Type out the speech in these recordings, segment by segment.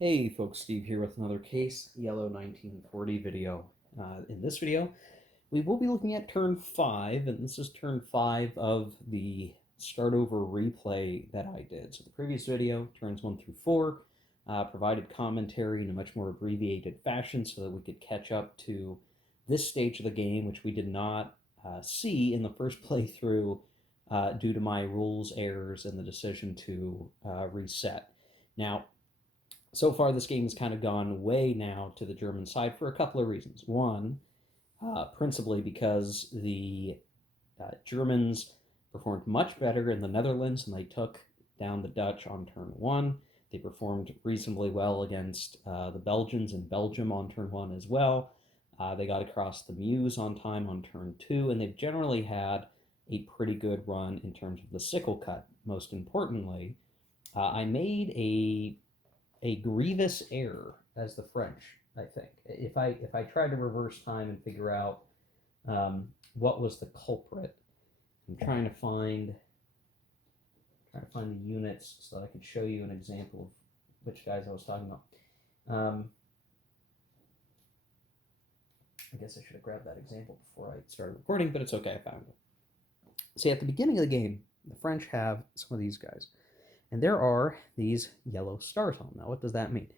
Hey folks, Steve here with another Case Yellow 1940 video. In this video, we will be looking at turn 5, and this is turn 5 of the start over replay that I did. So the previous video, turns 1 through 4, provided commentary in a much more abbreviated fashion so that we could catch up to this stage of the game, which we did not see in the first playthrough due to my rules errors and the decision to reset. Now, so far, this game has kind of gone way now to the German side for a couple of reasons. One, principally because the Germans performed much better in the Netherlands and they took down the Dutch on turn 1. They performed reasonably well against the Belgians in Belgium on turn 1 as well. They got across the Meuse on time on turn 2, and they've generally had a pretty good run in terms of the sickle cut. Most importantly, I made a grievous error as the French, I think. If I tried to reverse time and figure out what was the culprit, I'm trying to find the units so that I could show you an example of which guys I was talking about. I guess I should have grabbed that example before I started recording, but it's okay, I found it. See, at the beginning of the game, the French have some of these guys. And there are these yellow stars on them. Now, what does that mean?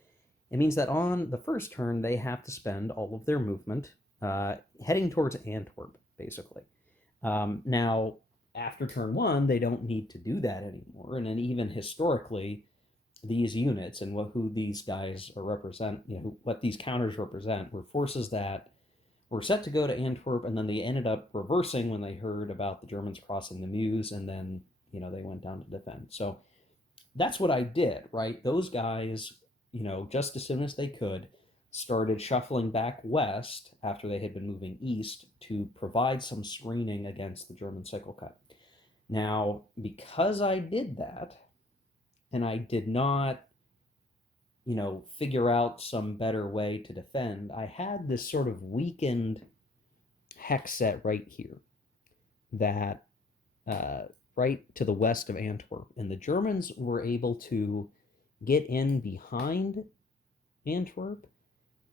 It means that on the first turn, they have to spend all of their movement heading towards Antwerp, basically. Now, after turn 1, they don't need to do that anymore. And then even historically, these units and who these guys represent, what these counters represent, were forces that were set to go to Antwerp, and then they ended up reversing when they heard about the Germans crossing the Meuse, and then, they went down to defend. So that's what I did, right? Those guys, just as soon as they could, started shuffling back west after they had been moving east to provide some screening against the German sickle cut. Now, because I did that, and I did not, figure out some better way to defend, I had this sort of weakened hex set right here that right to the west of Antwerp. And the Germans were able to get in behind Antwerp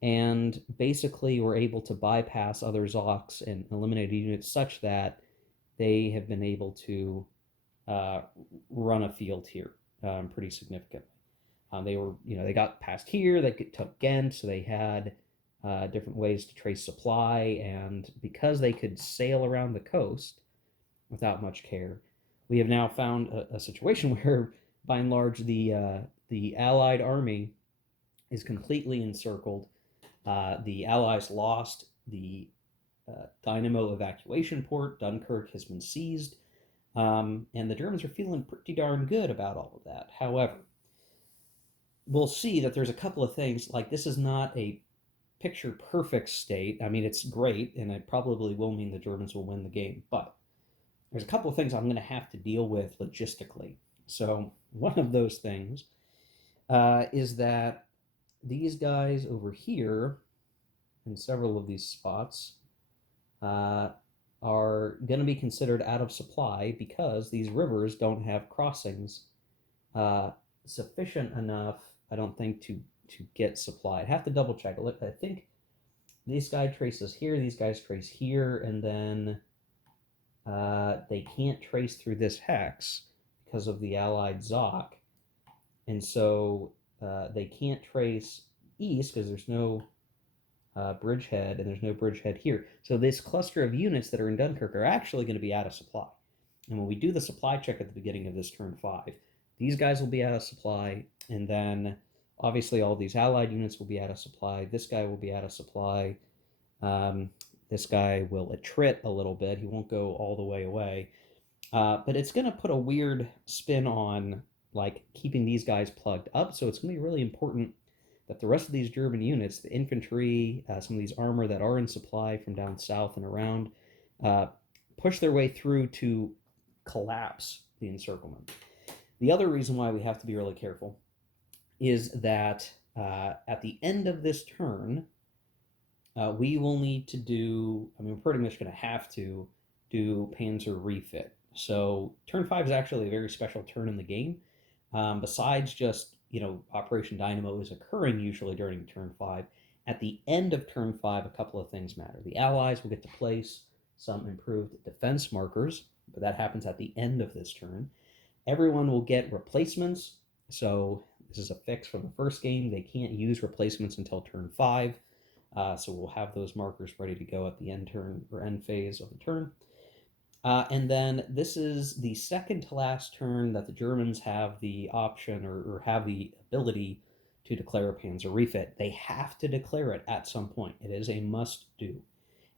and basically were able to bypass other Zoks and eliminate units such that they have been able to run a field here pretty significantly. They got past here, they took Ghent, so they had different ways to trace supply, and because they could sail around the coast without much care, we have now found a situation where, by and large, the Allied army is completely encircled. The Allies lost the Dynamo evacuation port. Dunkirk has been seized. And the Germans are feeling pretty darn good about all of that. However, we'll see that there's a couple of things, like this is not a picture perfect state. I mean, it's great, and it probably will mean the Germans will win the game, but there's a couple of things I'm going to have to deal with logistically. So one of those things is that these guys over here, in several of these spots, are going to be considered out of supply because these rivers don't have crossings sufficient enough, I don't think, to get supply. I'd have to double check. I think this guy traces here, these guys trace here, and then they can't trace through this hex because of the Allied Zok. And so they can't trace east because there's no bridgehead, and there's no bridgehead here. So this cluster of units that are in Dunkirk are actually going to be out of supply. And when we do the supply check at the beginning of this turn 5, these guys will be out of supply, and then obviously all these Allied units will be out of supply. This guy will be out of supply. This guy will attrit a little bit. He won't go all the way away. But it's going to put a weird spin on like keeping these guys plugged up. So it's going to be really important that the rest of these German units, the infantry, some of these armor that are in supply from down south and around, push their way through to collapse the encirclement. The other reason why we have to be really careful is that at the end of this turn, we will need to do, we're pretty much going to have to do Panzer Refit. So turn 5 is actually a very special turn in the game. Besides just Operation Dynamo is occurring usually during turn 5. At the end of turn 5, a couple of things matter. The Allies will get to place some improved defense markers, but that happens at the end of this turn. Everyone will get replacements. So this is a fix from the first game. They can't use replacements until turn 5. So we'll have those markers ready to go at the end turn or end phase of the turn. And then this is the second to last turn that the Germans have the option or have the ability to declare a Panzer Refit. They have to declare it at some point. It is a must do.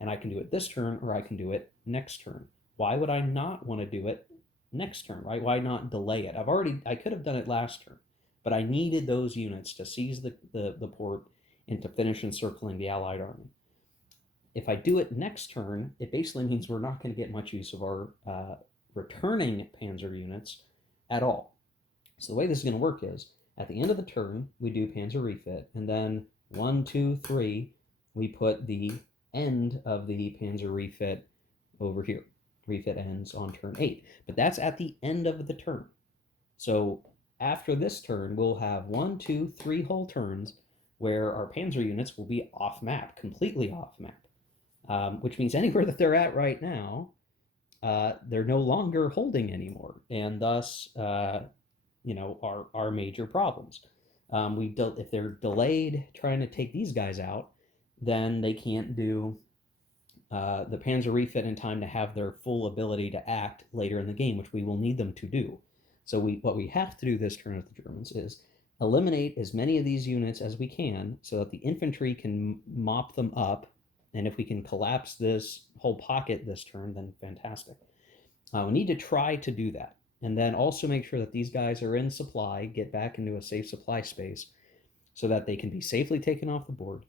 And I can do it this turn or I can do it next turn. Why would I not want to do it next turn, right? Why not delay it? I could have done it last turn, but I needed those units to seize the port and to finish encircling the Allied army. If I do it next turn, it basically means we're not going to get much use of our returning Panzer units at all. So the way this is going to work is, at the end of the turn, we do Panzer Refit, and then 1, 2, 3, we put the end of the Panzer Refit over here. Refit ends on turn 8. But that's at the end of the turn. So after this turn, we'll have 1, 2, 3 whole turns where our Panzer units will be off map, completely off map, which means anywhere that they're at right now, they're no longer holding anymore, and thus, our major problems. If they're delayed trying to take these guys out, then they can't do the Panzer Refit in time to have their full ability to act later in the game, which we will need them to do. So what we have to do this turn with the Germans is eliminate as many of these units as we can so that the infantry can mop them up, and if we can collapse this whole pocket this turn, then fantastic. We need to try to do that, and then also make sure that these guys are in supply, get back into a safe supply space so that they can be safely taken off the board.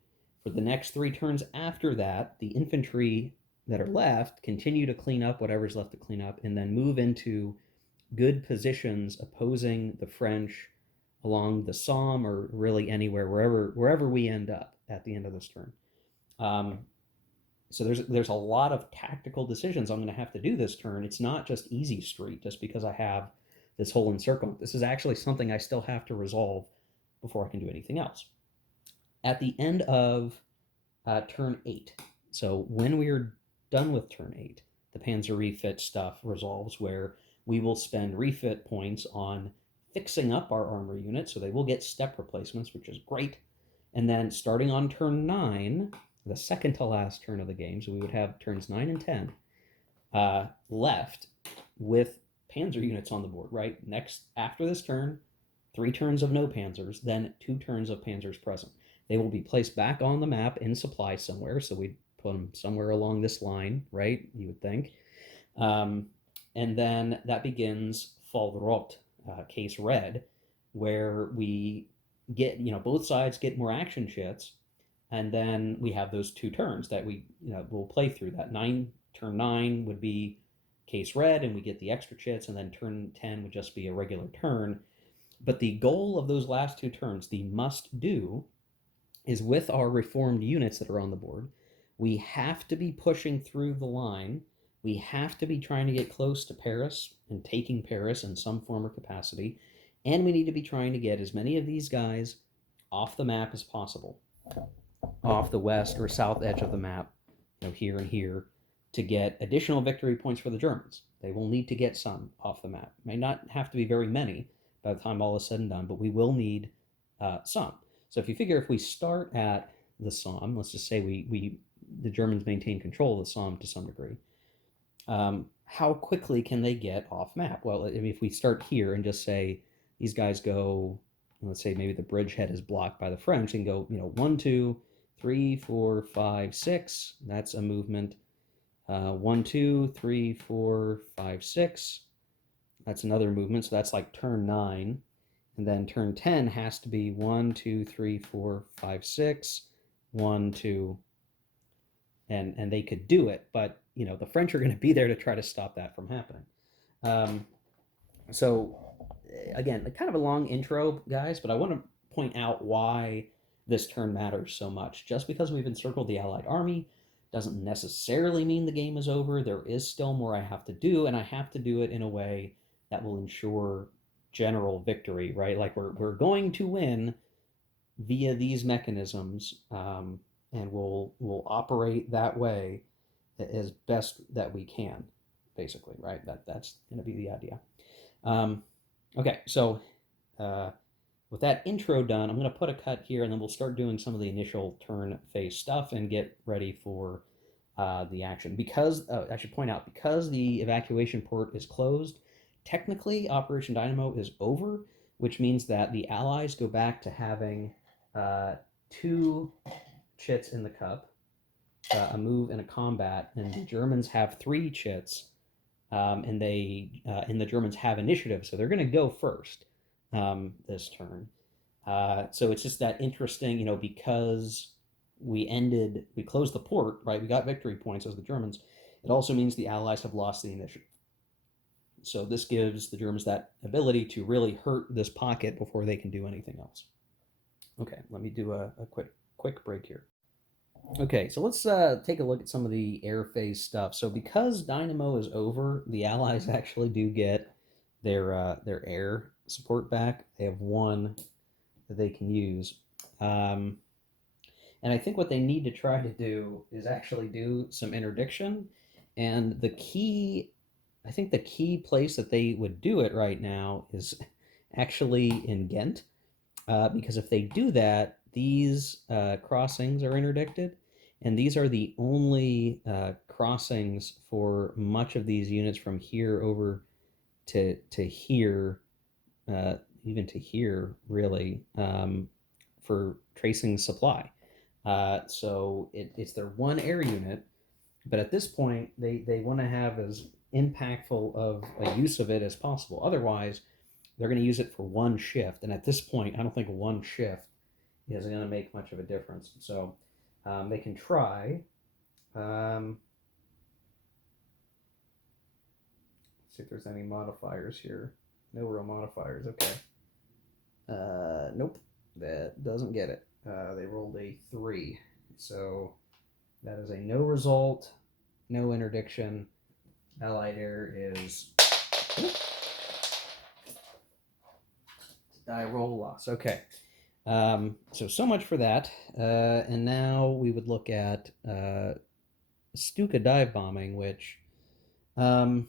For the next 3 turns after that, the infantry that are left continue to clean up whatever's left to clean up, and then move into good positions opposing the French along the Somme, or really anywhere, wherever we end up at the end of this turn. So there's a lot of tactical decisions I'm going to have to do this turn. It's not just easy street just because I have this whole encirclement. This is actually something I still have to resolve before I can do anything else. At the end of turn 8, so when we are done with turn 8, the Panzer Refit stuff resolves, where we will spend refit points on fixing up our armor units, so they will get step replacements, which is great. And then starting on turn 9, the second to last turn of the game, so we would have turns 9 and 10 left with Panzer units on the board, right? Next, after this turn, 3 turns of no Panzers, then 2 turns of Panzers present. They will be placed back on the map in supply somewhere, so we'd put them somewhere along this line, right? You would think. And then that begins Fallrot, case red, where we get, both sides get more action chits, and then we have those 2 turns that we'll play through. That turn 9 would be case red, and we get the extra chits, and then turn 10 would just be a regular turn. But the goal of those last 2 turns, the must do, is with our reformed units that are on the board, we have to be pushing through the line. We have to be trying to get close to Paris and taking Paris in some form or capacity. And we need to be trying to get as many of these guys off the map as possible, off the west or south edge of the map, here and here, to get additional victory points for the Germans. They will need to get some off the map. May not have to be very many by the time all is said and done, but we will need some. So if you figure, if we start at the Somme, let's just say the Germans maintain control of the Somme to some degree, how quickly can they get off map? Well, if we start here and just say these guys go, let's say maybe the bridgehead is blocked by the French, and go, 1, 2, 3, 4, 5, 6. That's a movement. 1, 2, 3, 4, 5, 6. That's another movement. So that's like turn 9. And then turn 10 has to be 1, 2, 3, 4, 5, 6, 1, 2, and they could do it, but the French are going to be there to try to stop that from happening. So again, kind of a long intro, guys, but I want to point out why this turn matters so much. Just because we've encircled the Allied army doesn't necessarily mean the game is over. There is still more I have to do, and I have to do it in a way that will ensure general victory, right? Like we're going to win via these mechanisms, and we'll operate that way as best that we can, basically, right? That's going to be the idea. Um, okay, so uh, with that intro done, I'm going to put a cut here, and then we'll start doing some of the initial turn phase stuff and get ready for the action. Because I should point out, because the evacuation port is closed, technically Operation Dynamo is over, which means that the Allies go back to having uh, two chits in the cup, a move and a combat, and the Germans have three chits, and the Germans have initiative, so they're going to go first this turn. So it's just that interesting, because we closed the port, right? We got victory points as the Germans. It also means the Allies have lost the initiative. So this gives the Germans that ability to really hurt this pocket before they can do anything else. Okay, let me do a quick break here. Okay, so let's take a look at some of the air phase stuff. So because Dynamo is over, the Allies actually do get their air support back. They have one that they can use. And I think what they need to try to do is actually do some interdiction. And I think the key place that they would do it right now is actually in Ghent. Because if they do that, these crossings are interdicted. And these are the only crossings for much of these units from here over to here, uh, even to here, really, for tracing supply. So it's their one air unit, but at this point, they want to have as impactful of a use of it as possible. Otherwise, they're going to use it for one shift, and at this point, I don't think one shift is going to make much of a difference. So they can try. See if there's any modifiers here. No real modifiers. Okay. Nope, that doesn't get it. They rolled a 3. So that is a no result, no interdiction. Allied air is die roll loss. Okay. So much for that. And now we would look at Stuka dive bombing, which, I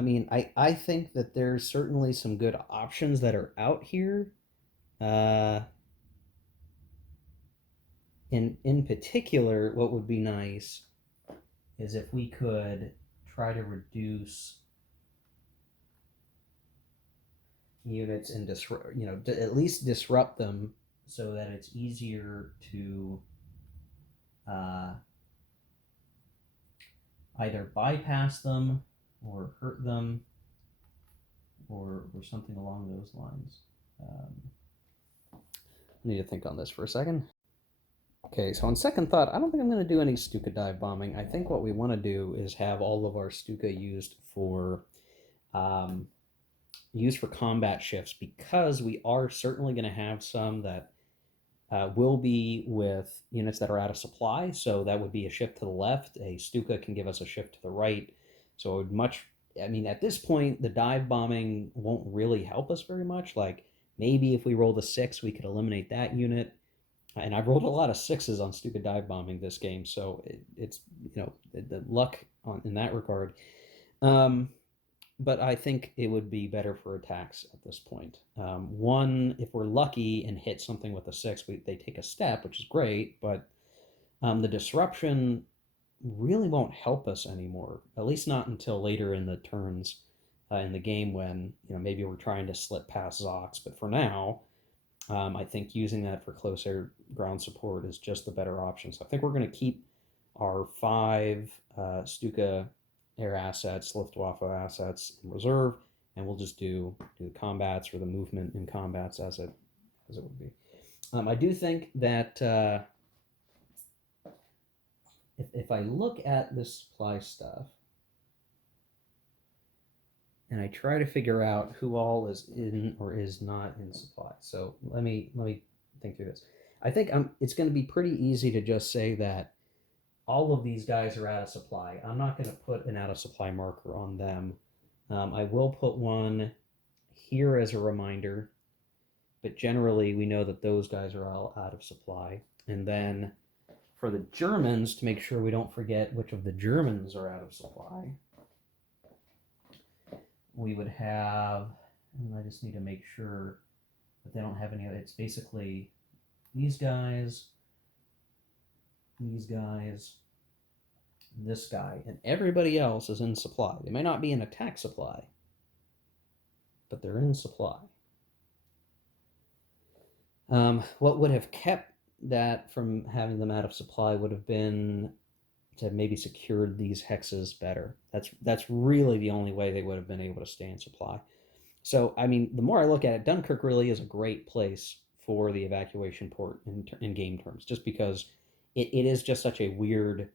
mean, I think that there's certainly some good options that are out here. Uh, in particular, what would be nice is if we could try to reduce units and at least disrupt them so that it's easier to either bypass them or hurt them or something along those lines. I need to think on this for a second. Okay, so on second thought, I don't think I'm going to do any Stuka dive bombing. I think what we want to do is have all of our Stuka used for combat shifts, because we are certainly going to have some that will be with units that are out of supply. So that would be a shift to the left. A Stuka can give us a shift to the right. So it would I mean, at this point, the dive bombing won't really help us very much. Like maybe if we roll the 6, we could eliminate that unit. And I've rolled a lot of 6s on Stuka dive bombing this game, so it's the luck in that regard. But I think it would be better for attacks at this point. One, if we're lucky and hit something with a 6, they take a step, which is great, but the disruption really won't help us anymore, at least not until later in the turns in the game when maybe we're trying to slip past Zox. But for now, I think using that for close air ground support is just the better option. So I think we're going to keep our 5 Stuka air assets, Luftwaffe assets in reserve, and we'll just do the combats or the movement in combats as it would be. I do think that if I look at this supply stuff and I try to figure out who all is in or is not in supply, so let me think through this. I think it's going to be pretty easy to just say that all of these guys are out of supply. I'm not going to put an out of supply marker on them I will put one here as a reminder, but generally we know that those guys are all out of supply. And then for the Germans, to make sure we don't forget which of the Germans are out of supply, we would have, and I just need to make sure that they don't have any. It's basically these guys, this guy, and everybody else is in supply. They may not be in attack supply, but they're in supply. What would have kept that from having them out of supply would have been to have maybe secured these hexes better. That's really the only way they would have been able to stay in supply. So, I mean, the more I look at it, Dunkirk really is a great place for the evacuation port in game terms, just because it is just such a weird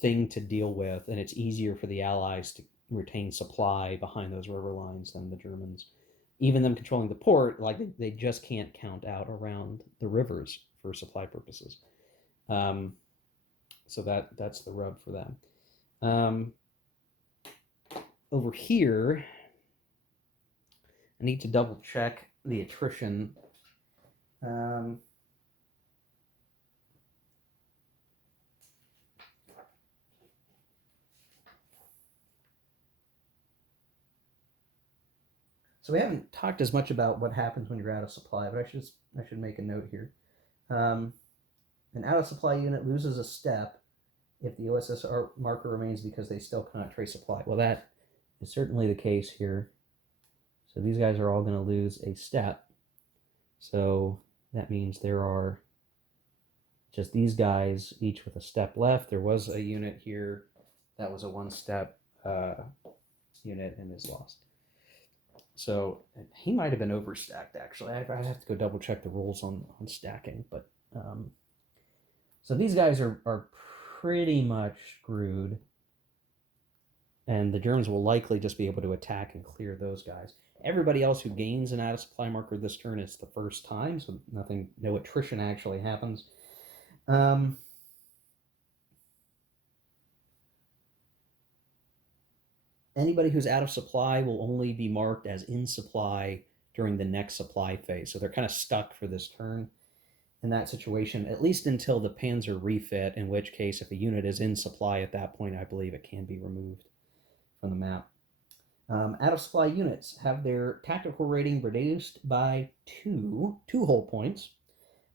thing to deal with, and it's easier for the Allies to retain supply behind those river lines than the Germans. Even them controlling the port, like they just can't count out around the rivers for supply purposes. Um, so that's the rub for them. Over here, I need to double check the attrition. So we haven't talked as much about what happens when you're out of supply, but I should make a note here. An out of supply unit loses a step if the OSS marker remains because they still cannot trace supply. Well, that is certainly the case here. So these guys are all going to lose a step. So that means there are just these guys, each with a step left. There was a unit here that was a one-step unit and is lost. So he might have been overstacked, actually. I'd have to go double check the rules on stacking. But so these guys are pretty much screwed. And the Germans will likely just be able to attack and clear those guys. Everybody else who gains an out of supply marker this turn is the first time, so no attrition actually happens. Anybody who's out of supply will only be marked as in supply during the next supply phase. So they're kind of stuck for this turn in that situation, at least until the Panzer Refit, in which case, if a unit is in supply at that point, I believe it can be removed from the map. Out of supply units have their tactical rating reduced by two whole points,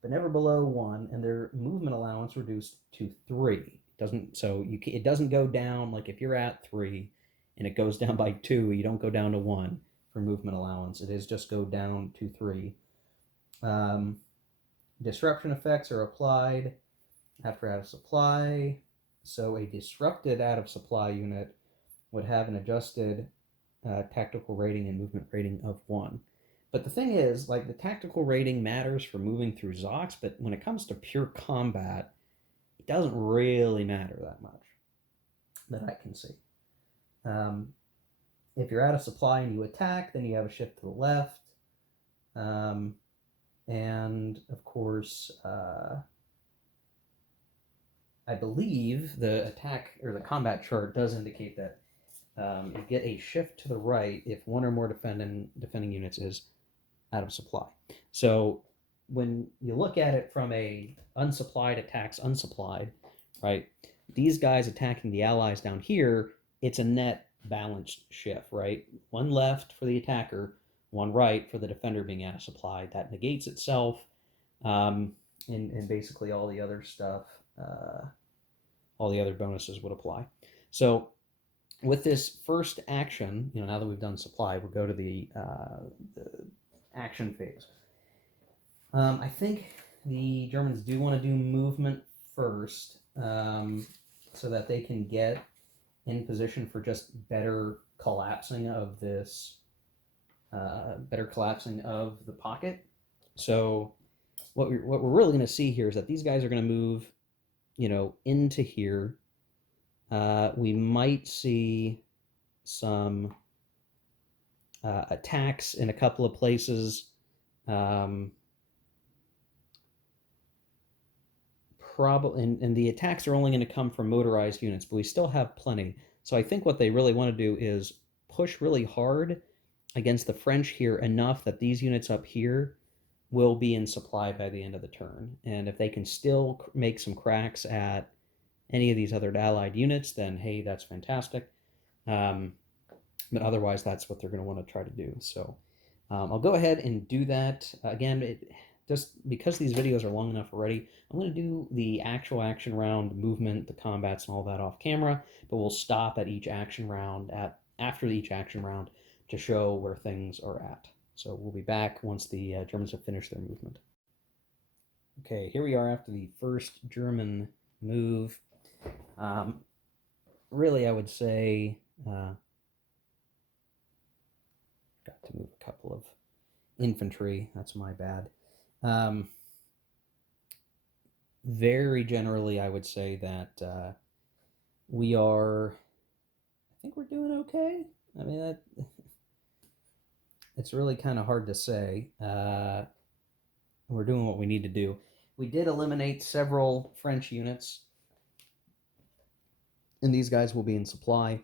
but never below 1, and their movement allowance reduced to 3. It doesn't go down, like if you're at 3 and it goes down by 2, you don't go down to 1 for movement allowance. It is just go down to 3. Disruption effects are applied after out of supply. So a disrupted out of supply unit would have an adjusted tactical rating and movement rating of 1. But the thing is, like, the tactical rating matters for moving through Zox, but when it comes to pure combat, it doesn't really matter that much that I can see. If you're out of supply and you attack, then you have a shift to the left. And of course, I believe the attack or the combat chart does indicate that you get a shift to the right if one or more defending units is out of supply. So when you look at it from a unsupplied attacks unsupplied, right? These guys attacking the allies down here, it's a net balanced shift, right? One left for the attacker, one right for the defender being out of supply. That negates itself, and basically all the other stuff, all the other bonuses would apply. So with this first action, now that we've done supply, we'll go to the action phase. I think the Germans do want to do movement first, so that they can get in position for just better collapsing of this, better collapsing of the pocket. So what we're really going to see here is that these guys are going to move, into here. We might see some attacks in a couple of places. Probably, and the attacks are only going to come from motorized units, but we still have plenty. So I think what they really want to do is push really hard against the French here enough that these units up here will be in supply by the end of the turn. And if they can still make some cracks at any of these other allied units, then hey, that's fantastic. But otherwise, that's what they're going to want to try to do. So I'll go ahead and do that. Again, just because these videos are long enough already, I'm going to do the actual action round movement, the combats, and all that off camera. But we'll stop at each action round after each action round to show where things are at. So we'll be back once the Germans have finished their movement. Okay, here we are after the first German move. Really, I would say got to move a couple of infantry. That's my bad. Very generally, I would say that we are. I think we're doing okay. I mean, it's really kind of hard to say. We're doing what we need to do. We did eliminate several French units, and these guys will be in supply.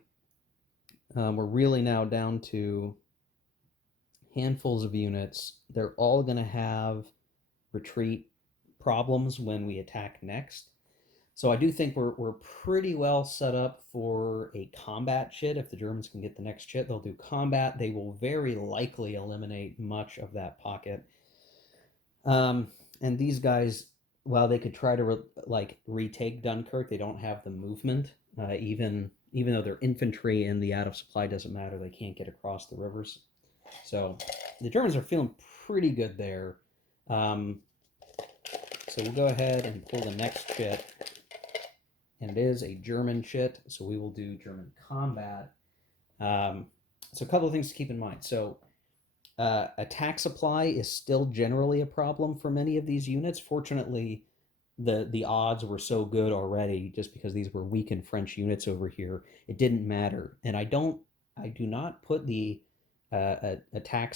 We're really now down to handfuls of units. They're all going to have retreat problems when we attack next. So I do think we're pretty well set up for a combat chit. If the Germans can get the next chit, they'll do combat. They will very likely eliminate much of that pocket. And these guys, while they could try to retake Dunkirk, they don't have the movement. Even though they're infantry and the out of supply doesn't matter, they can't get across the rivers. So the Germans are feeling pretty good there. So we'll go ahead and pull the next chit. And it is a German chit, so we will do German combat. So a couple of things to keep in mind. So attack supply is still generally a problem for many of these units. Fortunately, the odds were so good already, just because these were weakened French units over here. It didn't matter, and I do not put the attack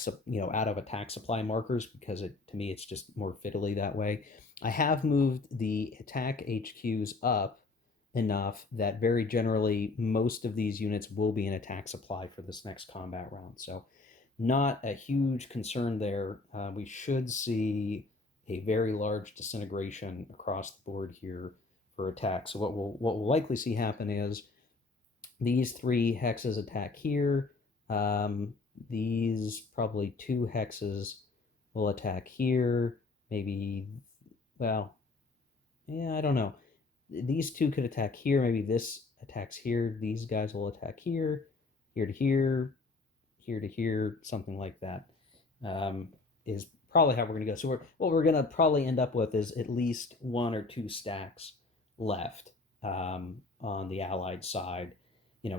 out of attack supply markers, because to me it's just more fiddly that way. I have moved the attack HQs up enough that very generally most of these units will be in attack supply for this next combat round. So not a huge concern there. We should see a very large disintegration across the board here for attack. So what we'll likely see happen is these 3 hexes attack here. These probably 2 hexes will attack here. Maybe, well, yeah, I don't know. These 2 could attack here. Maybe this attacks here. These guys will attack here, here to here, here to here, something like that. Is probably how we're going to go. So what we're going to probably end up with is at least 1 or 2 stacks left on the Allied side.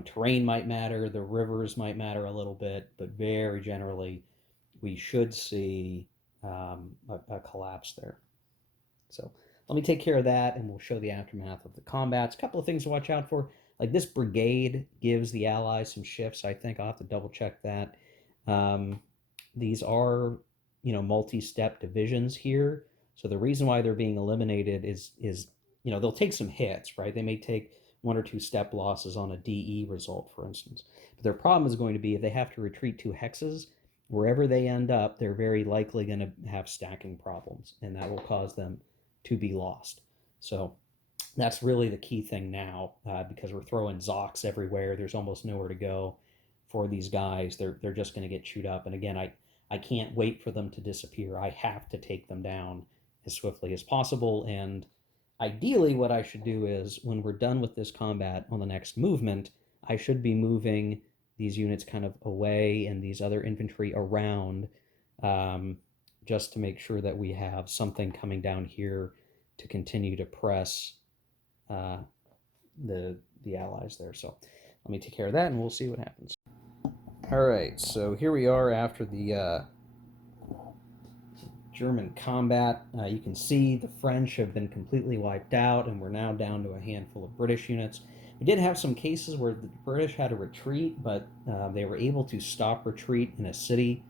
Terrain might matter, the rivers might matter a little bit, but very generally, we should see a collapse there. So let me take care of that, and we'll show the aftermath of the combats. A couple of things to watch out for. Like, this brigade gives the Allies some shifts, I think. I'll have to double check that. These are, multi-step divisions here. So the reason why they're being eliminated is they'll take some hits, right? They may take 1 or 2 step losses on a DE result, for instance. But their problem is going to be if they have to retreat 2 hexes, wherever they end up, they're very likely going to have stacking problems, and that will cause them to be lost. So that's really the key thing now, because we're throwing Zocs everywhere. There's almost nowhere to go for these guys. They're just going to get chewed up. And again, I can't wait for them to disappear. I have to take them down as swiftly as possible. And ideally, what I should do is, when we're done with this combat on the next movement, I should be moving these units kind of away and these other infantry around, just to make sure that we have something coming down here to continue to press the Allies there. So let me take care of that, and we'll see what happens. All right, so here we are after the German combat. You can see the French have been completely wiped out, and we're now down to a handful of British units. We did have some cases where the British had to retreat, but they were able to stop retreat in a city,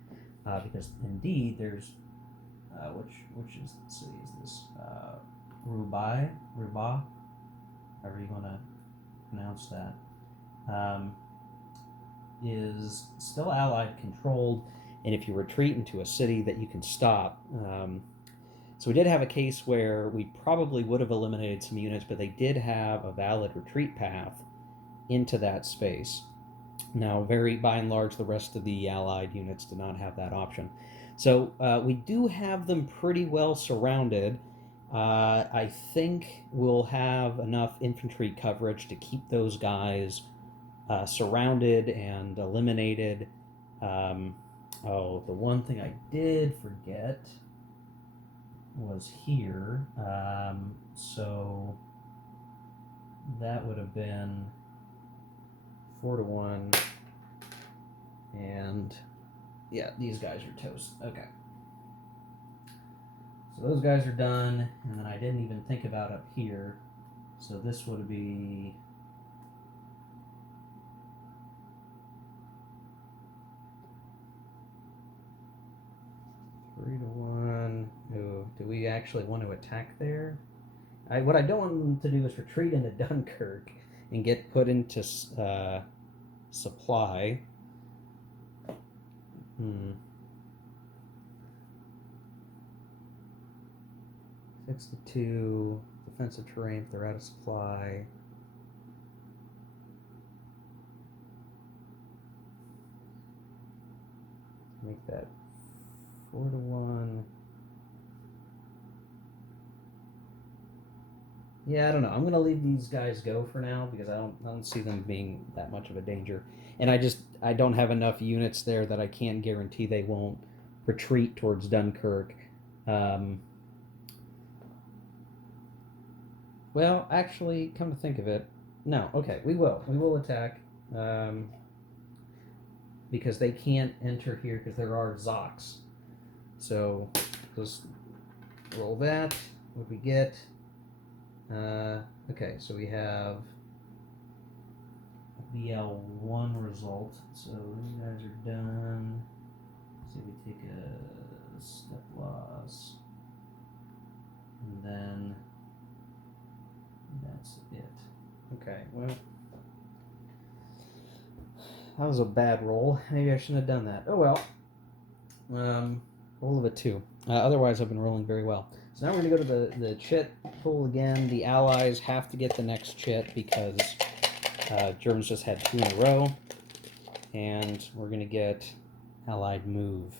because indeed there's which is the city is this? Rubai, however you want to pronounce that. is still Allied controlled, and if you retreat into a city that you can stop. So we did have a case where we probably would have eliminated some units, but they did have a valid retreat path into that space. Now, by and large, the rest of the Allied units did not have that option. So we do have them pretty well surrounded. I think we'll have enough infantry coverage to keep those guys surrounded and eliminated. The one thing I did forget was here. So that would have been 4-1. And yeah, these guys are toast. Okay. So those guys are done. And then I didn't even think about up here. So this would be... Three to one. Ooh, do we actually want to attack there? What I don't want them to do is retreat into Dunkirk and get put into supply. 6-2 defensive terrain if they're out of supply. Make that 4-1. Yeah, I don't know. I'm gonna leave these guys go for now because I don't see them being that much of a danger, and I don't have enough units there that I can't guarantee they won't retreat towards Dunkirk. Well, actually, come to think of it, no. Okay, we will attack, because they can't enter here because there are Zocs. So just roll that. What we get? Okay, so we have a BL1 result. So these guys are done. So we take a step loss. And then that's it. Okay, well, that was a bad roll. Maybe I shouldn't have done that. Oh well. Roll of a 2. Otherwise, I've been rolling very well. So now we're going to go to the chit pool again. The Allies have to get the next chit because Germans just had 2 in a row. And we're going to get Allied move.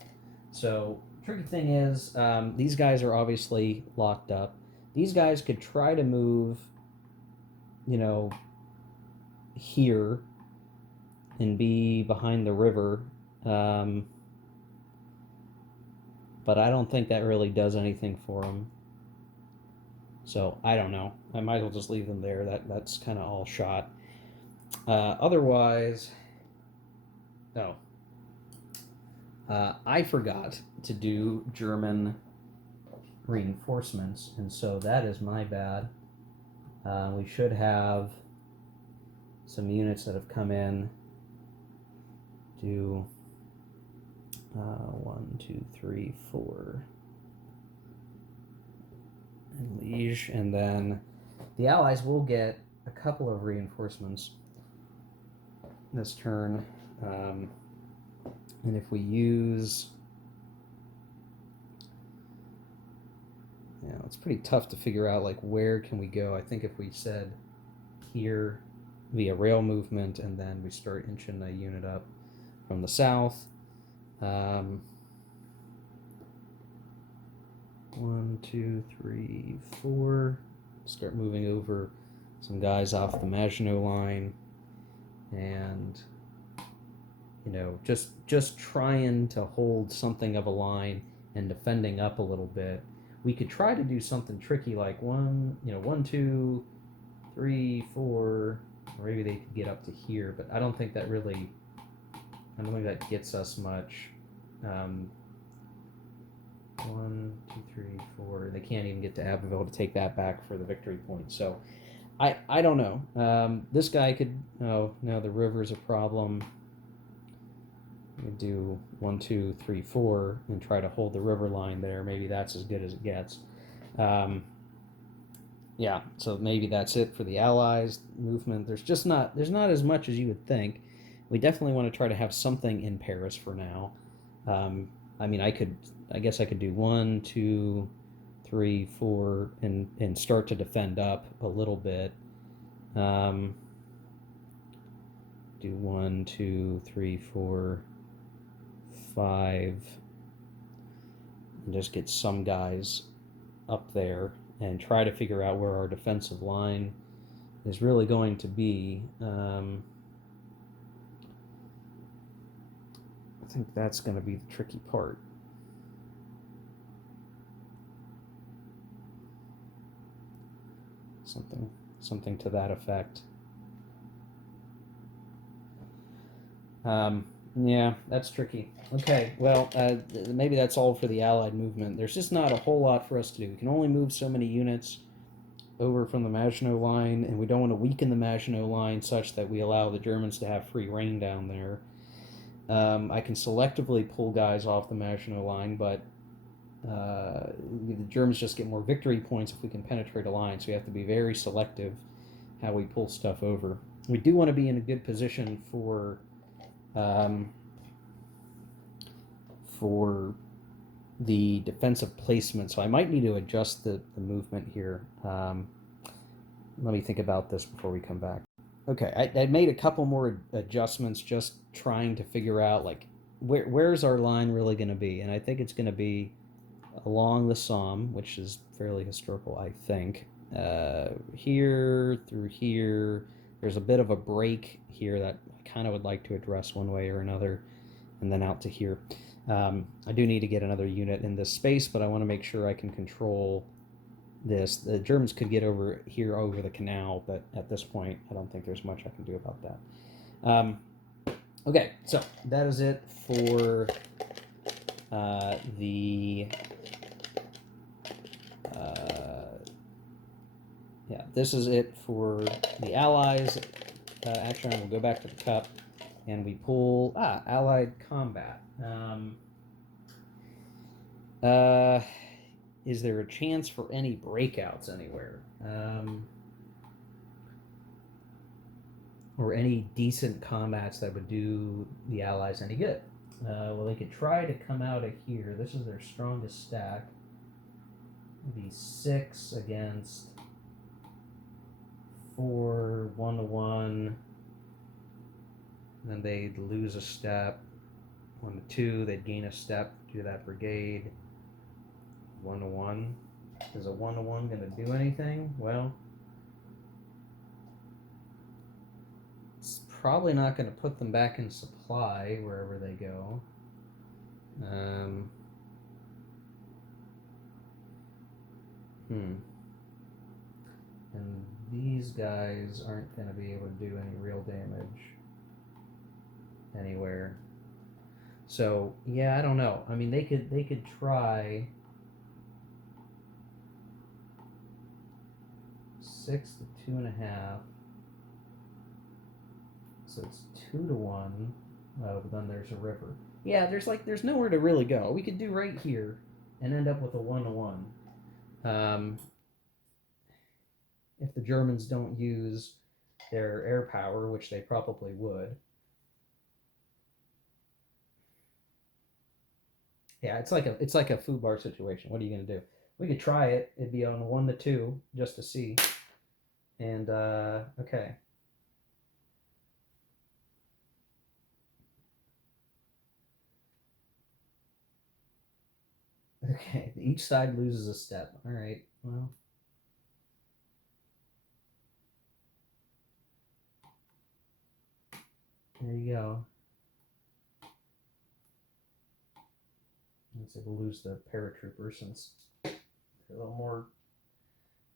So, tricky thing is, these guys are obviously locked up. These guys could try to move, here and be behind the river. But I don't think that really does anything for them. So I don't know. I might as well just leave them there. That's kind of all shot. Otherwise, I forgot to do German reinforcements, and so that is my bad. We should have some units that have come in. Do 1, 2, 3, 4. And Liege, and then the Allies will get a couple of reinforcements this turn. And if we use... it's pretty tough to figure out, where can we go. I think if we said here via rail movement, and then we start inching a unit up from the south. 1, 2, 3, 4. Start moving over some guys off the Maginot line, and just trying to hold something of a line and defending up a little bit. We could try to do something tricky like 1, 2, 3, 4, or maybe they could get up to here, but I don't think that gets us much. 1, 2, 3, 4. They can't even get to Abbeville to take that back for the victory point. So I don't know. This guy could... Oh, no, the river's a problem. We do 1, 2, 3, 4 and try to hold the river line there. Maybe that's as good as it gets. Yeah, so maybe that's it for the Allies movement. There's not as much as you would think. We definitely want to try to have something in Paris for now. Um, I mean, I guess I could do 1, 2, 3, 4, and start to defend up a little bit. Um, do 1, 2, 3, 4, 5, and just get some guys up there and try to figure out where our defensive line is really going to be. I think that's going to be the tricky part. Something to that effect. Yeah, that's tricky. Okay, well, maybe that's all for the Allied movement. There's just not a whole lot for us to do. We can only move so many units over from the Maginot Line, and we don't want to weaken the Maginot Line such that we allow the Germans to have free reign down there. I can selectively pull guys off the Maginot Line, but the Germans just get more victory points if we can penetrate a line, so we have to be very selective how we pull stuff over. We do want to be in a good position um, for the defensive placement, so I might need to adjust the movement here. Let me think about this before we come back. Okay, I made a couple more adjustments just trying to figure out like where's our line really going to be, and I think it's going to be along the Somme, which is fairly historical, I think. Here through here, there's a bit of a break here that I kind of would like to address one way or another, and then out to here. I do need to get another unit in this space, but I want to make sure I can control this. The Germans could get over here over the canal, but at this point, I don't think there's much I can do about that. Okay, so that is it for yeah, this is it for the Allies. Actually, we'll go back to the cup, and we pull Allied combat. Is there a chance for any breakouts anywhere? Or any decent combats that would do the Allies any good? Well, they could try to come out of here. This is their strongest stack. It'd be 6 against 4, 1-1. Then they'd lose a step. 1-2, they'd gain a step to that brigade. 1-1. Is a 1-1 going to do anything? Well, it's probably not going to put them back in supply wherever they go. And these guys aren't going to be able to do any real damage anywhere. So yeah, I don't know. I mean, they could try 6 to 2.5. So it's 2-1. Oh, but then there's a river. Yeah, there's nowhere to really go. We could do right here and end up with a 1-1. If the Germans don't use their air power, which they probably would. Yeah, it's like a food bar situation. What are you gonna do? We could try it. It'd be on 1-2 just to see. And okay. Okay, each side loses a step. All right. Well, there you go. Let's say we'll lose the paratroopers since they're a little more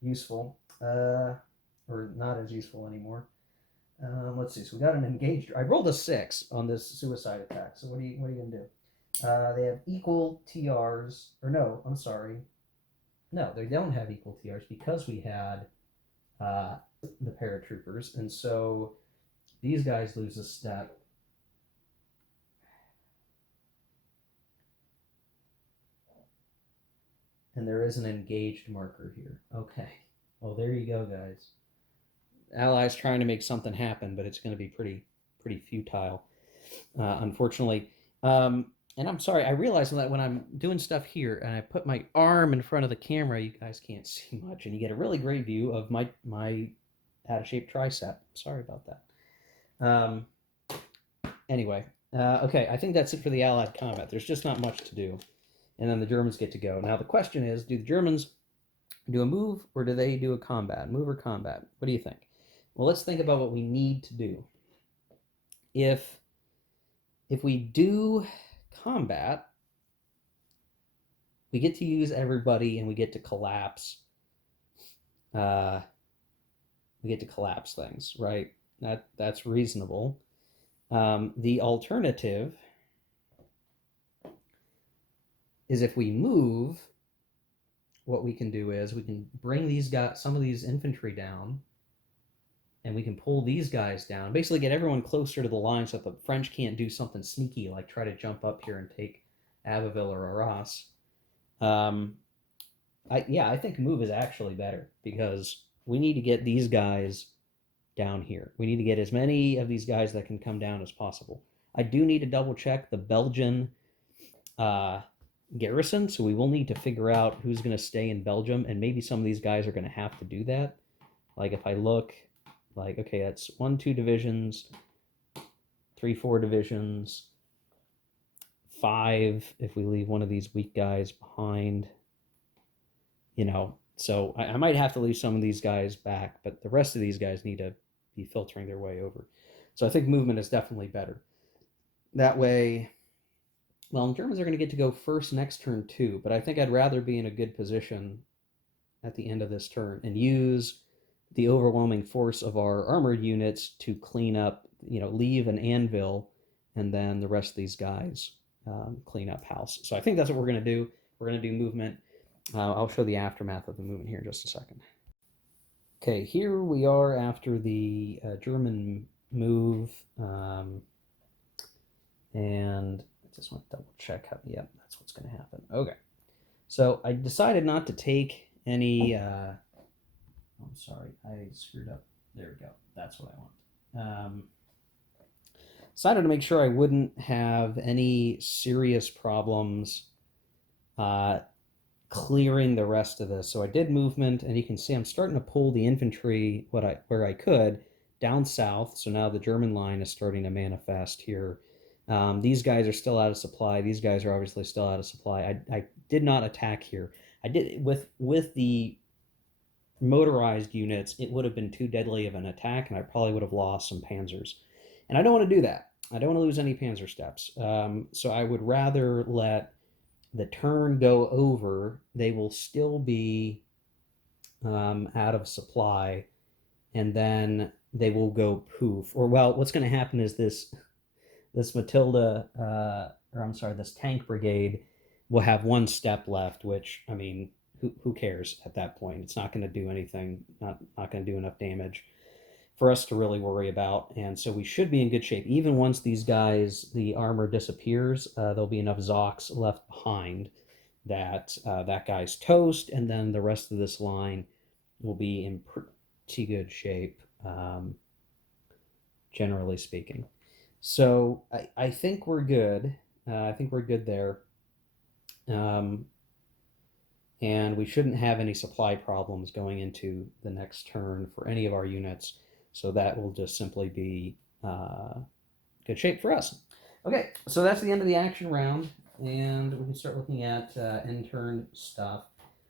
useful, or not as useful anymore. Let's see. So we got an engaged. I rolled a 6 on this suicide attack. So what are you gonna do? They have equal TRs, or no? I'm sorry. No, they don't have equal TRs because we had the paratroopers, and so these guys lose a step. And there is an engaged marker here. Okay. Well, there you go, guys. Allies trying to make something happen, but it's going to be pretty futile. unfortunately. And I'm sorry, I realize that when I'm doing stuff here and I put my arm in front of the camera, you guys can't see much, and you get a really great view of my out of shape tricep. Sorry about that. Anyway, okay, I think that's it for the Allied combat. There's just not much to do, and then the Germans get to go. Now the question is, do the Germans do a move or do they do a combat? Move or combat? What do you think? Well, let's think about what we need to do. If we do combat, we get to use everybody and we get to collapse. We get to collapse things, right? That's reasonable. The alternative is if we move, what we can do is we can bring these guys, some of these infantry down, and we can pull these guys down. Basically, get everyone closer to the line so that the French can't do something sneaky like try to jump up here and take Abbeville or Arras. I think move is actually better because we need to get these guys down here. We need to get as many of these guys that can come down as possible. I do need to double check the Belgian garrison, so we will need to figure out who's going to stay in Belgium, and maybe some of these guys are going to have to do that. Like if I look, like, okay, that's 1-2 divisions, 3-4 divisions, 5 if we leave one of these weak guys behind, so I might have to leave some of these guys back, but the rest of these guys need to be filtering their way over. So I think movement is definitely better. That way, well, the Germans are going to get to go first next turn too, but I think I'd rather be in a good position at the end of this turn and use the overwhelming force of our armored units to clean up, leave an anvil, and then the rest of these guys clean up house. So I think that's what we're going to do. We're going to do movement. I'll show the aftermath of the movement here in just a second. Okay, here we are after the German move, and I just want to double check. Yep, that's what's going to happen. Okay, so I decided not to take any. I'm sorry, I screwed up. There we go. That's what I want. Decided to make sure I wouldn't have any serious problems clearing the rest of this. So I did movement, and you can see I'm starting to pull the infantry where I could down south. So now the German line is starting to manifest here. These guys are still out of supply. These guys are obviously still out of supply. I did not attack here. I did with the motorized units. It would have been too deadly of an attack, and I probably would have lost some panzers. And I don't want to do that. I don't want to lose any panzer steps. So I would rather let the turn go over. They will still be out of supply, and then they will go poof. Or, well, what's going to happen is this Matilda, or I'm sorry, this tank brigade will have one step left, which, I mean, who cares at that point? It's not going to do anything, not going to do enough damage for us to really worry about. And so we should be in good shape. Even once these guys, the armor disappears, there'll be enough Zocs left behind that that guy's toast, and then the rest of this line will be in pretty good shape, generally speaking. So I think we're good. I think we're good there. And we shouldn't have any supply problems going into the next turn for any of our units. So that will just simply be good shape for us. Okay, so that's the end of the action round, and we can start looking at end turn stuff.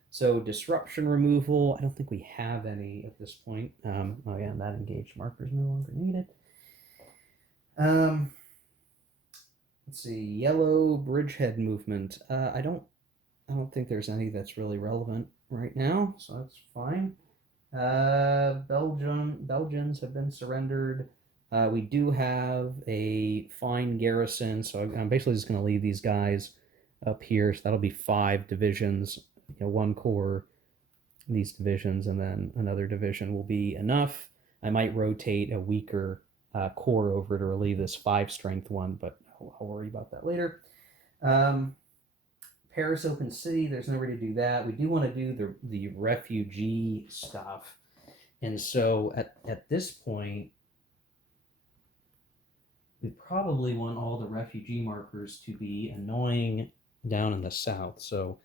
So disruption removal, I don't think we have any at this point. Oh yeah, that engaged marker is no longer needed. Let's see, yellow bridgehead movement. I don't think there's any that's really relevant right now, so that's fine. Belgians have been surrendered. We do have a fine garrison, so I'm basically just going to leave these guys up here. So that'll be 5 divisions, 1 corps, these divisions, and then another division will be enough. I might rotate a weaker corps over to relieve this 5 strength one, but I'll worry about that later. Paris Open City, there's no way to do that. We do want to do the refugee stuff. And so at this point, we probably want all the refugee markers to be annoying down in the south. So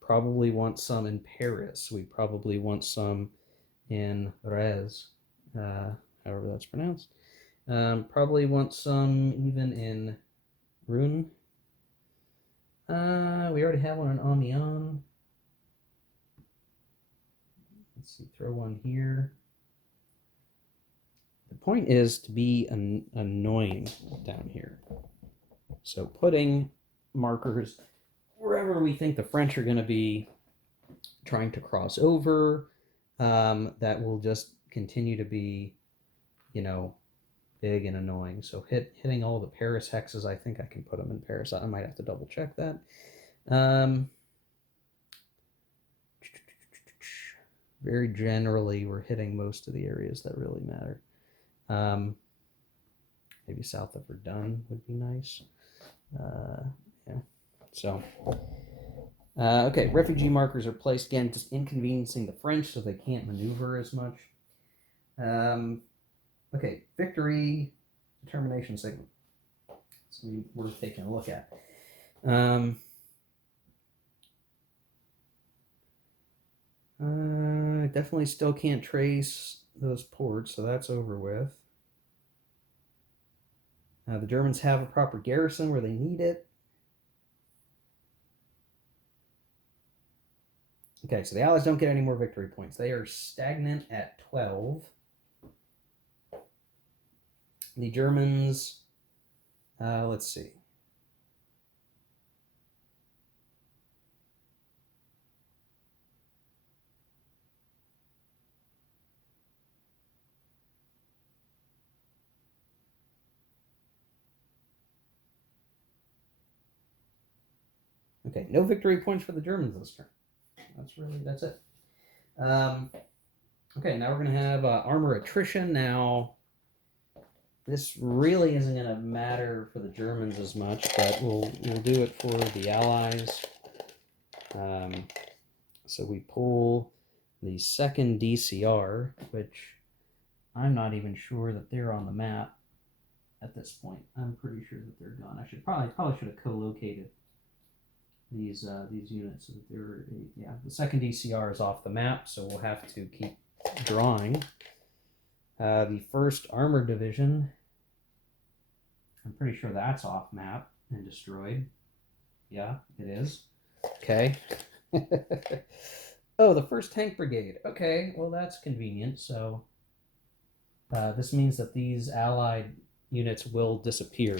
probably want some in Paris. We probably want some in Rez, however that's pronounced. Probably want some even in Rune. We already have one in Amiens. Let's see, throw one here. The point is to be annoying down here. So putting markers wherever we think the French are going to be trying to cross over, that will just continue to be, big and annoying. So hitting all the Paris hexes, I think I can put them in Paris. I might have to double check that. Very generally, we're hitting most of the areas that really matter. Maybe south of Verdun would be nice. Yeah. So, okay, refugee markers are placed again, just inconveniencing the French so they can't maneuver as much. Okay, victory determination signal. So we're taking a look at. Definitely still can't trace those ports, so that's over with. The Germans have a proper garrison where they need it. Okay, so the Allies don't get any more victory points. They are stagnant at 12. The Germans, let's see. Okay, no victory points for the Germans this turn. That's it. Okay, now we're going to have armor attrition. Now, this really isn't going to matter for the Germans as much, but we'll do it for the Allies. So we pull the second DCR, which I'm not even sure that they're on the map at this point. I'm pretty sure that they're gone. I should probably should have co-located these units so that they're, yeah, the second DCR is off the map, so we'll have to keep drawing. The first armored division, I'm pretty sure that's off map and destroyed. Yeah, it is. Okay. Oh, the first tank brigade. Okay, well that's convenient. So this means that these allied units will disappear.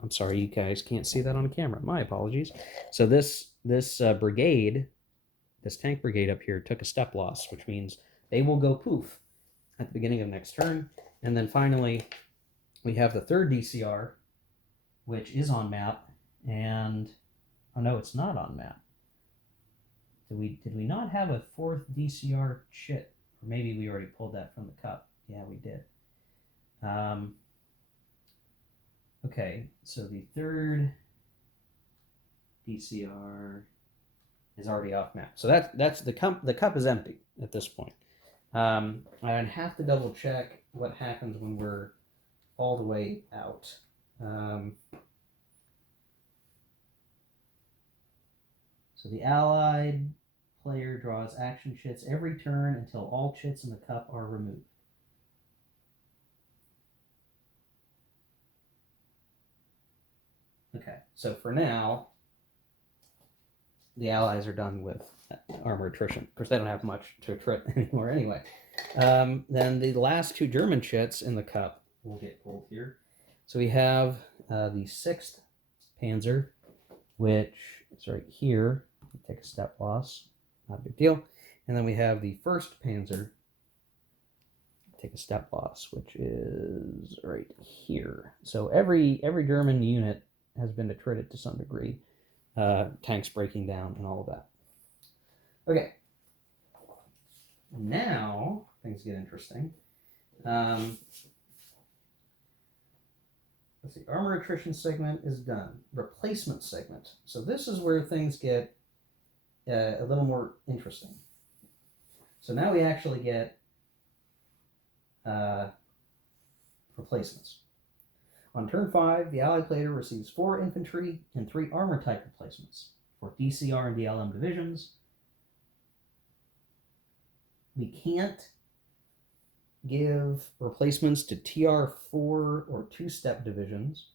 I'm sorry, you guys can't see that on camera. My apologies. So this brigade, this tank brigade up here, took a step loss, which means they will go poof at the beginning of next turn. And then finally, we have the third DCR, which is on map, and oh no, it's not on map. Did we not have a fourth DCR chit? Or maybe we already pulled that from the cup. Yeah, we did. Okay, so the third DCR is already off map. So that's the cup is empty at this point. I have to double check what happens when we're all the way out. So the allied player draws action chits every turn until all chits in the cup are removed. Okay, so for now, the allies are done with armor attrition. Of course, they don't have much to attrit anymore anyway. Then the last two German chits in the cup will get pulled here. So we have the 6th Panzer, which is right here. Take a step loss, not a big deal. And then we have the 1st Panzer, take a step loss, which is right here. So every German unit has been attrited to some degree. Tanks breaking down and all of that. Okay. Now things get interesting. Let's see. Armor attrition segment is done. Replacement segment. So this is where things get a little more interesting. So now we actually get replacements. On turn 5, the Allied player receives 4 infantry and 3 armor type replacements for DCR and DLM divisions. We can't give replacements to TR4 or 2-step divisions.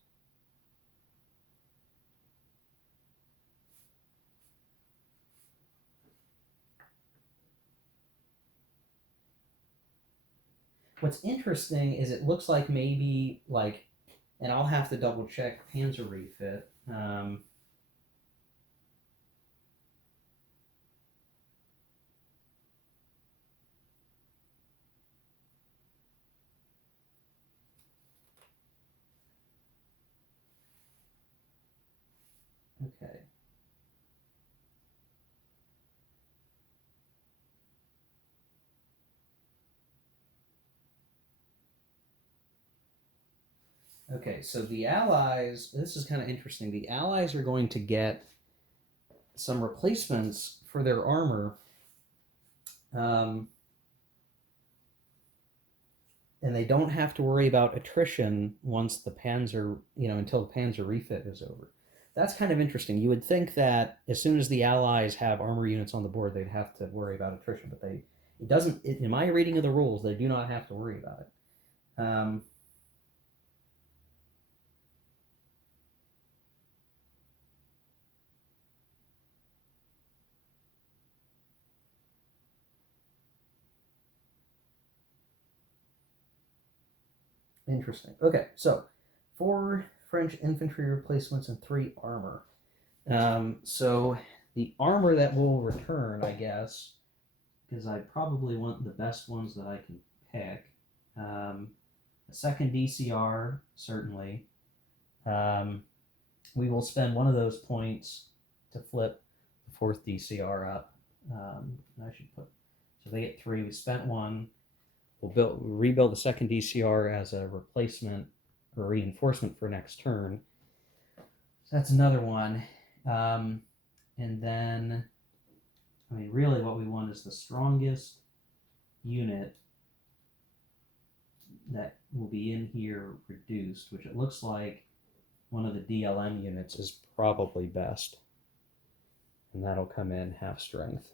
What's interesting is it looks like maybe like, and I'll have to double check Panzer Refit. Okay. Okay, so the Allies, this is kind of interesting. The Allies are going to get some replacements for their armor. And they don't have to worry about attrition once the Panzer, until the Panzer refit is over. That's kind of interesting. You would think that as soon as the Allies have armor units on the board, they'd have to worry about attrition, but it doesn't. In my reading of the rules, they do not have to worry about it. Interesting. Okay, so 4 French infantry replacements and 3 armor. So the armor that will return, I guess, because I probably want the best ones that I can pick. A second DCR, certainly. We will spend one of those points to flip the 4th DCR up. I should put, so they get 3. We spent 1. We'll rebuild the second DCR as a replacement or reinforcement for next turn. So that's another one. And then, I mean, really what we want is the strongest unit that will be in here reduced, which it looks like one of the DLM units is probably best. And that'll come in half strength.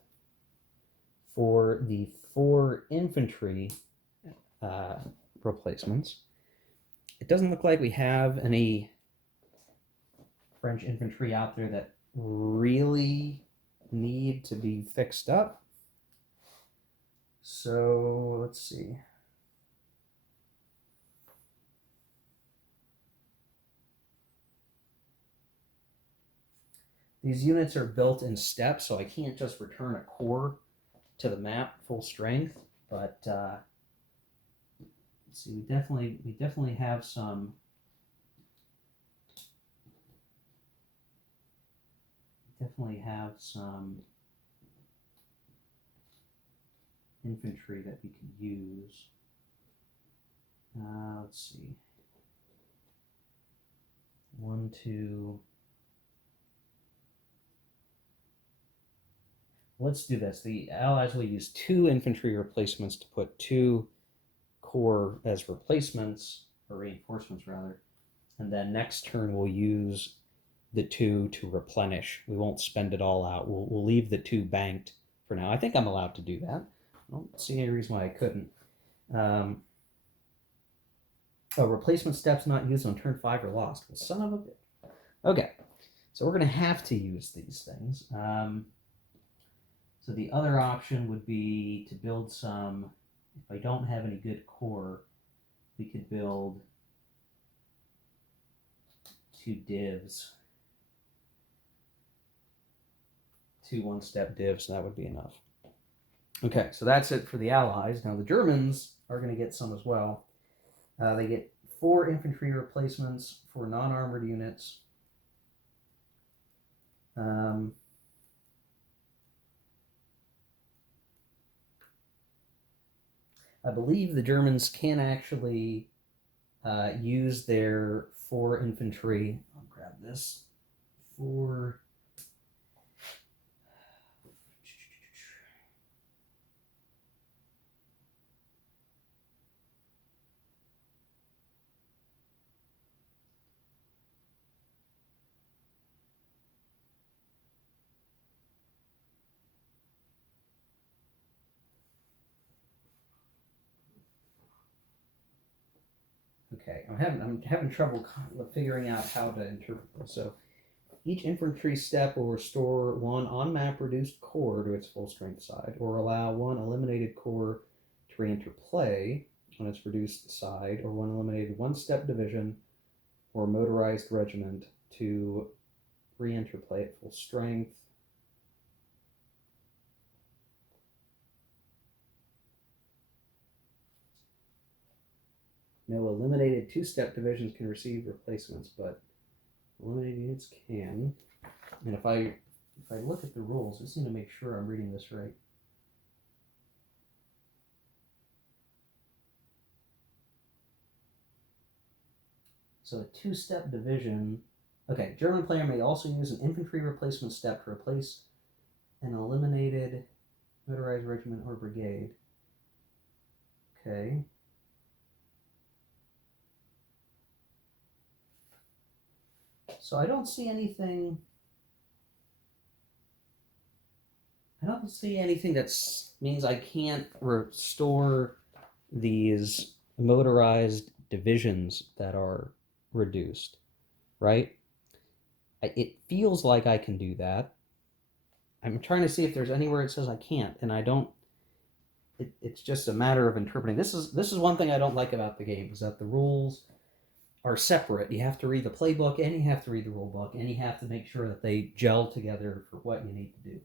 For the 4 infantry replacements, it doesn't look like we have any French infantry out there that really need to be fixed up. So let's see. These units are built in steps, so I can't just return a corps to the map full strength, but let's see, we definitely have some infantry that we could use. Let's see. 1, 2. Let's do this. The Allies will use 2 infantry replacements to put 2 corps as replacements, or reinforcements rather, and then next turn we'll use the 2 to replenish. We won't spend it all out. We'll leave the 2 banked for now. I think I'm allowed to do that. I don't see any reason why I couldn't. Replacement steps not used on turn 5 are lost. Well, son of a bitch. Okay, so we're going to have to use these things. So the other option would be to build some, if I don't have any good corps, we could build 2 divs. 2 1-step divs, and that would be enough. Okay, so that's it for the Allies. Now the Germans are going to get some as well. They get 4 infantry replacements for non-armored units. I believe the Germans can actually use their 4 infantry. I'll grab this. 4. Okay, I'm having trouble figuring out how to interpret this. So each infantry step will restore one on-map reduced corps to its full-strength side, or allow one eliminated corps to re-enter play on its reduced side, or one eliminated one-step division or motorized regiment to re-enter play at full strength. No eliminated two-step divisions can receive replacements, but eliminated units can. And if I look at the rules, I just need to make sure I'm reading this right. So a two-step division. Okay, German player may also use an infantry replacement step to replace an eliminated motorized regiment or brigade. Okay. So I don't see anything. I don't see anything that means I can't restore these motorized divisions that are reduced, right? It feels like I can do that. I'm trying to see if there's anywhere it says I can't, and I don't. It's just a matter of interpreting. This is one thing I don't like about the game, is that the rules are separate. You have to read the playbook, and you have to read the rule book, and you have to make sure that they gel together for what you need to do.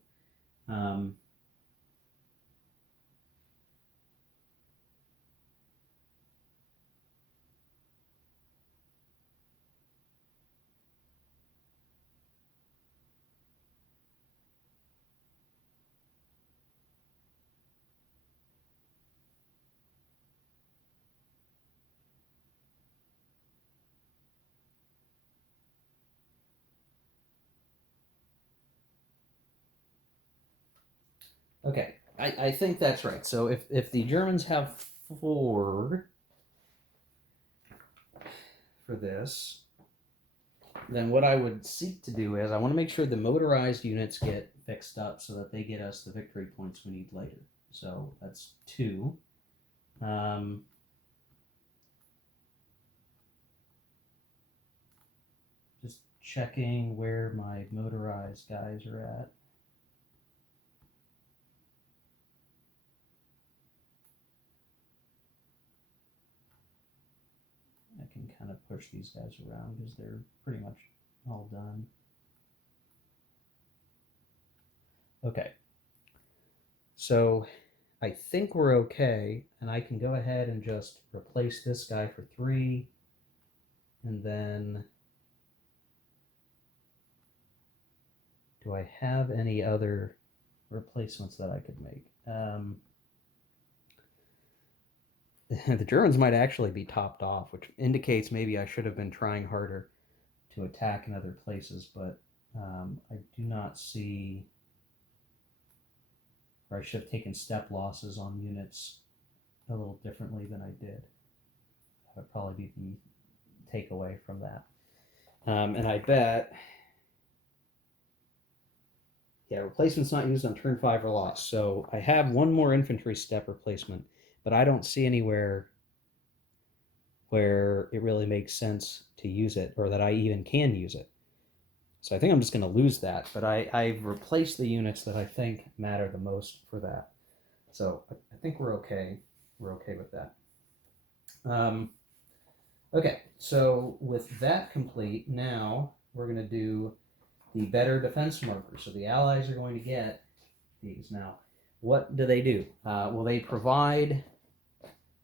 Okay, I think that's right. So if the Germans have 4 for this, then what I would seek to do is I want to make sure the motorized units get fixed up so that they get us the victory points we need later. So that's 2. Just checking where my motorized guys are at. I can kind of push these guys around because they're pretty much all done. Okay. So I think we're okay, and I can go ahead and just replace this guy for 3, and then do I have any other replacements that I could make? The Germans might actually be topped off, which indicates maybe I should have been trying harder to attack in other places, but I do not see, or I should have taken step losses on units a little differently than I did. That would probably be the takeaway from that. And I bet, yeah, replacement's not used on turn 5 or lost. So I have one more infantry step replacement, but I don't see anywhere where it really makes sense to use it, or that I even can use it. So I think I'm just going to lose that, but I've replaced the units that I think matter the most for that. So I think we're okay. We're okay with that. Okay, so with that complete, now we're going to do the better defense markers. So the Allies are going to get these. Now, what do? Well, they provide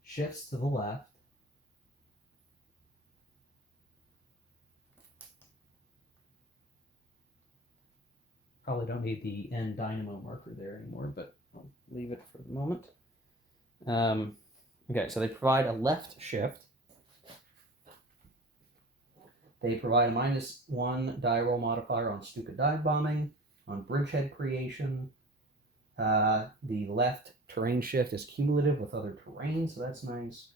shifts to the left. Probably don't need the end dynamo marker there anymore, but I'll leave it for the moment. Okay, so they provide a left shift. They provide a -1 die roll modifier on Stuka dive bombing, on bridgehead creation. The left terrain shift is cumulative with other terrain, so that's nice.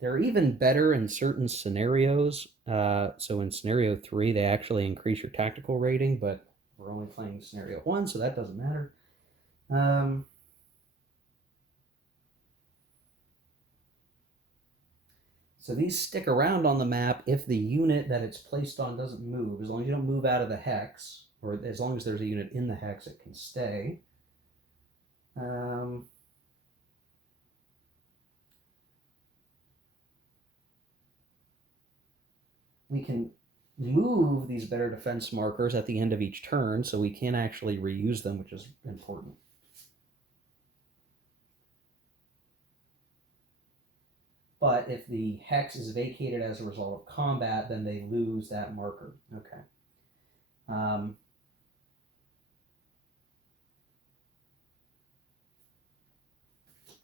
They're even better in certain scenarios. So in scenario 3, they actually increase your tactical rating, but we're only playing scenario 1, so that doesn't matter. So these stick around on the map if the unit that it's placed on doesn't move. As long as you don't move out of the hex, or as long as there's a unit in the hex, it can stay. We can move these better defense markers at the end of each turn, so we can actually reuse them, which is important. But if the hex is vacated as a result of combat, then they lose that marker. Okay.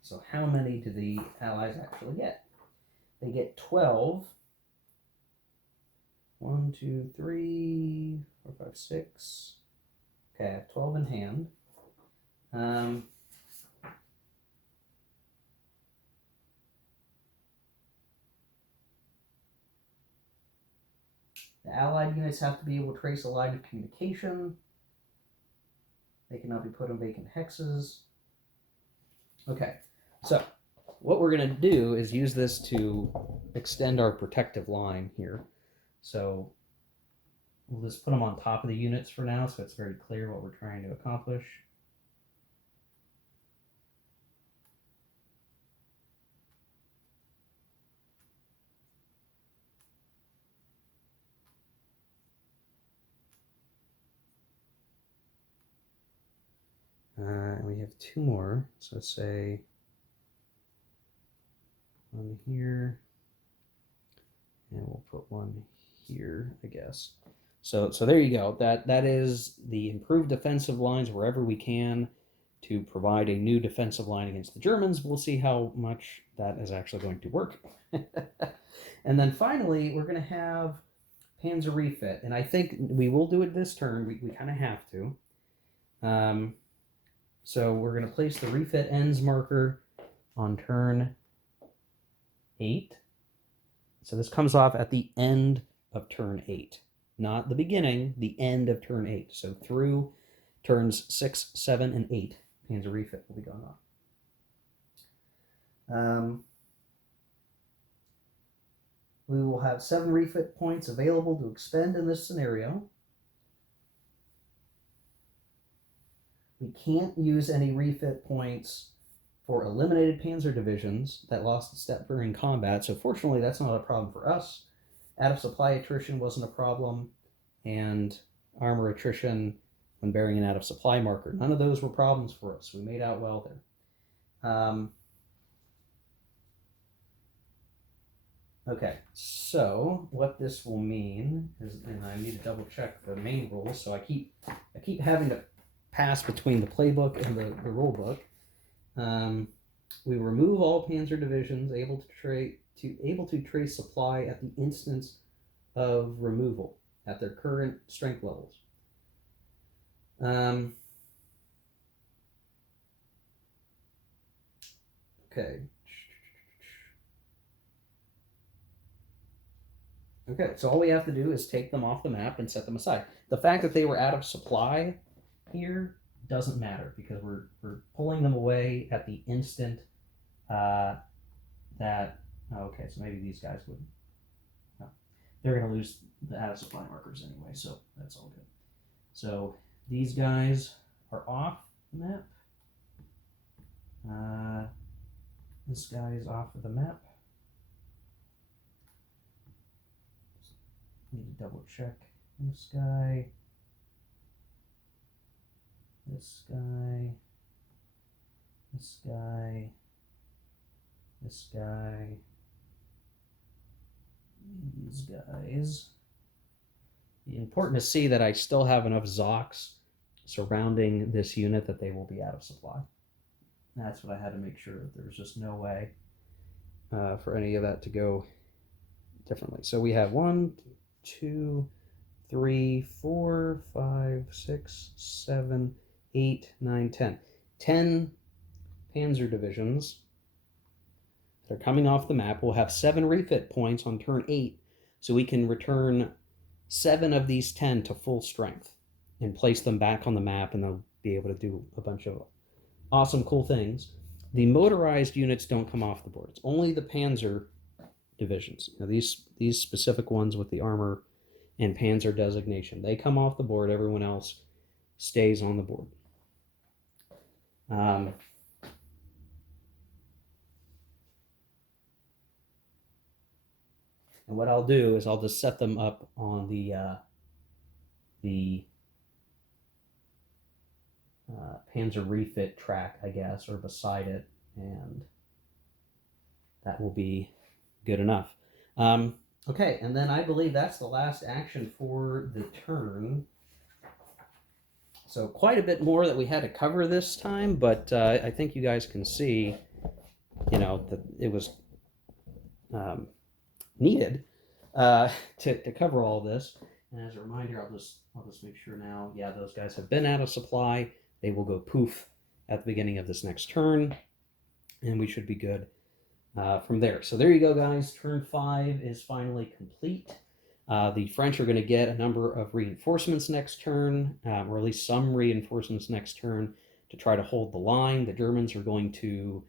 So how many do the allies actually get? They get 12. 1, 2, 3, 4, 5, 6. Okay, I have 12 in hand. The allied units have to be able to trace a line of communication. They cannot be put on vacant hexes. Okay, so what we're going to do is use this to extend our protective line here. So we'll just put them on top of the units for now, so it's very clear what we're trying to accomplish. And we have 2 more, so let's say one here, and we'll put one here, I guess. So there you go. That is the improved defensive lines wherever we can to provide a new defensive line against the Germans. We'll see how much that is actually going to work. And then finally, we're going to have Panzer Refit, and I think we will do it this turn. We kind of have to. So we're going to place the refit ends marker on turn 8. So this comes off at the end of turn 8. Not the beginning, the end of turn 8. So through turns 6, 7, and 8, Panzer Refit will be going on. We will have 7 refit points available to expend in this scenario. We can't use any refit points for eliminated panzer divisions that lost a step during combat, so fortunately that's not a problem for us. Out of supply attrition wasn't a problem, and armor attrition when bearing an out of supply marker. None of those were problems for us. We made out well there. Okay, so what this will mean is, and I need to double check the main rules, so I keep having to pass between the playbook and the rule book. We remove all panzer divisions able to trace supply at the instance of removal at their current strength levels. Okay. Okay, so all we have to do is take them off the map and set them aside. The fact that they were out of supply here doesn't matter because we're pulling them away at the instant okay, so maybe these guys would, no, they're going to lose the out of supply markers anyway, so that's all good. So these guys are off the map. This guy is off of the map. Need to double check this guy. This guy, this guy, this guy, these guys. Important to see that I still have enough Zocs surrounding this unit that they will be out of supply. That's what I had to make sure that there's just no way for any of that to go differently. So we have 1, 2, 3, 4, 5, 6, 7, 8, 9, 10. 10 panzer divisions that are coming off the map. We'll have 7 refit points on turn 8, so we can return 7 of these 10 to full strength and place them back on the map, and they'll be able to do a bunch of awesome, cool things. The motorized units don't come off the board. It's only the panzer divisions. Now these specific ones with the armor and Panzer designation, they come off the board. Everyone else stays on the board. And what I'll do is I'll just set them up on the Panzer Refit track, I guess, or beside it, and that will be good enough. Okay, and then I believe that's the last action for the turn. So quite a bit more that we had to cover this time, but I think you guys can see, that it was needed to cover all this. And as a reminder, I'll just make sure now. Yeah, those guys have been out of supply. They will go poof at the beginning of this next turn, and we should be good from there. So there you go, guys. Turn 5 is finally complete. The French are going to get a number of reinforcements next turn, or at least some reinforcements next turn to try to hold the line. The Germans are going to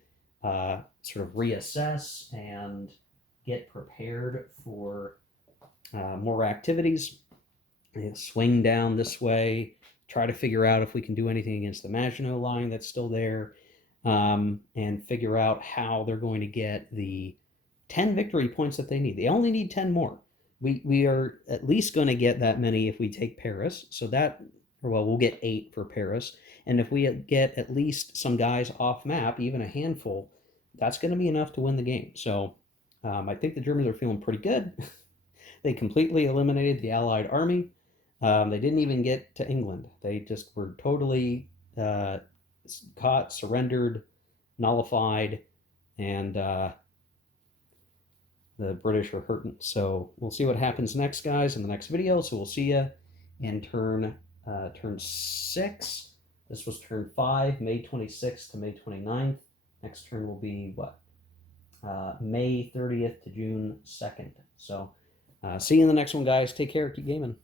sort of reassess and get prepared for more activities. Swing down this way, try to figure out if we can do anything against the Maginot line that's still there, and figure out how they're going to get the 10 victory points that they need. They only need 10 more. We are at least going to get that many if we take Paris. So we'll get 8 for Paris. And if we get at least some guys off map, even a handful, that's going to be enough to win the game. So I think the Germans are feeling pretty good. They completely eliminated the Allied army. They didn't even get to England. They just were totally caught, surrendered, nullified, and the British are hurting. So we'll see what happens next, guys, in the next video. So we'll see you in turn 6. This was turn 5, May 26th to May 29th. Next turn will be what? May 30th to June 2nd. So see you in the next one, guys. Take care. Keep gaming.